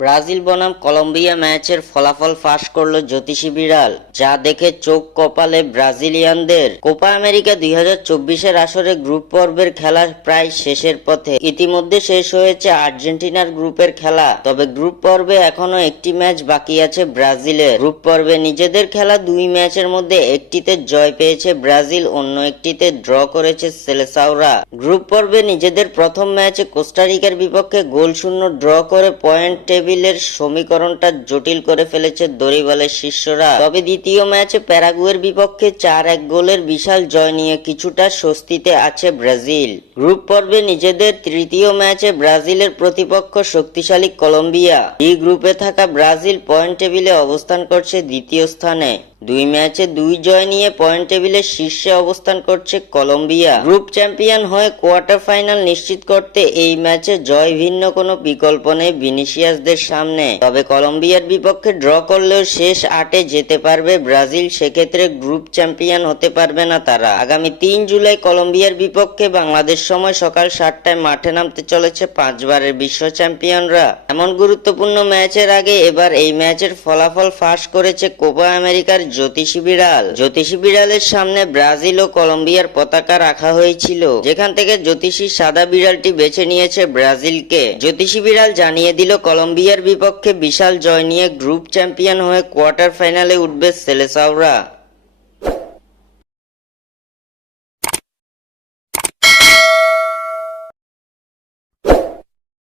Brazil বনাম Colombia ম্যাচের ফলাফল ফাঁস করল জ্যোতিষী বিড়াল, যা দেখে চোখ কপালে ব্রাজিলিয়ানদের। কোপা আমেরিকা 2024-এর আসরে গ্রুপ পর্বের খেলা প্রায় শেষের পথে। ইতিমধ্যে শেষ হয়েছে আর্জেন্টিনার গ্রুপের খেলা, তবে গ্রুপ পর্বে এখনো একটি ম্যাচ বাকি আছে ব্রাজিলের। গ্রুপ পর্বে নিজেদের খেলা দুই ম্যাচের মধ্যে একটিতে জয় পেয়েছে ব্রাজিল, অন্য একটিতে ড্র করেছে সেলেসাওরা। গ্রুপ পর্বে নিজেদের প্রথম ম্যাচে কোস্টারিকার বিপক্ষে গোলশূন্য ড্র করে পয়েন্ট টেবিলের সমীকরণটা জটিল করে ফেলেছে দড়িবালের শিষ্যরা। তবে দ্বিতীয় ম্যাচে প্যারাগুয়ের বিপক্ষে 4-1 গোলের বিশাল জয় নিয়ে কিছুটা স্বস্তিতে আছে ব্রাজিল। গ্রুপ পর্বে নিজেদের তৃতীয় ম্যাচে ব্রাজিলের প্রতিপক্ষ শক্তিশালী কলম্বিয়া। এই গ্রুপে থাকা ব্রাজিল পয়েন্ট টেবিলে অবস্থান করছে দ্বিতীয় স্থানে। দুই ম্যাচে 2 জয় নিয়ে পয়েন্ট টেবিলের শীর্ষে অবস্থান করছে কলম্বিয়া। গ্রুপ চ্যাম্পিয়ন হয়ে কোয়ার্টার ফাইনাল নিশ্চিত করতে এই ম্যাচে জয় ভিন্ন কোনো বিকল্প নেই ভিনিসিয়াসদের সামনে। তবে কলম্বিয়ার বিপক্ষে ড্র করলেও শেষ 8-এ যেতে পারবে ব্রাজিল, সেক্ষেত্রে গ্রুপ চ্যাম্পিয়ন হতে পারবে না তারা। আগামী 3 জুলাই কলম্বিয়ার বিপক্ষে বাংলাদেশ সময় সকাল 7টায় মাঠে নামতে চলেছে 5 বারের বিশ্ব চ্যাম্পিয়নরা। এমন গুরুত্বপূর্ণ ম্যাচের আগে এবার এই ম্যাচের ফলাফল ফাঁস করেছে কোপা আমেরিকার জ্যোতিষী বিড়াল। জ্যোতিষী বিড়ালের সামনে ব্রাজিল ও কলম্বিয়ার পতাকা রাখা হয়েছিল, যেখান থেকে জ্যোতিষী সাদা বিড়ালটি বেছে নিয়েছে ব্রাজিলকে। জ্যোতিষী বিড়াল জানিয়ে দিল কলম্বিয়ার বিপক্ষে বিশাল জয় নিয়ে গ্রুপ চ্যাম্পিয়ন হয়ে কোয়ার্টার ফাইনালে উঠবে সেলেসাওরা।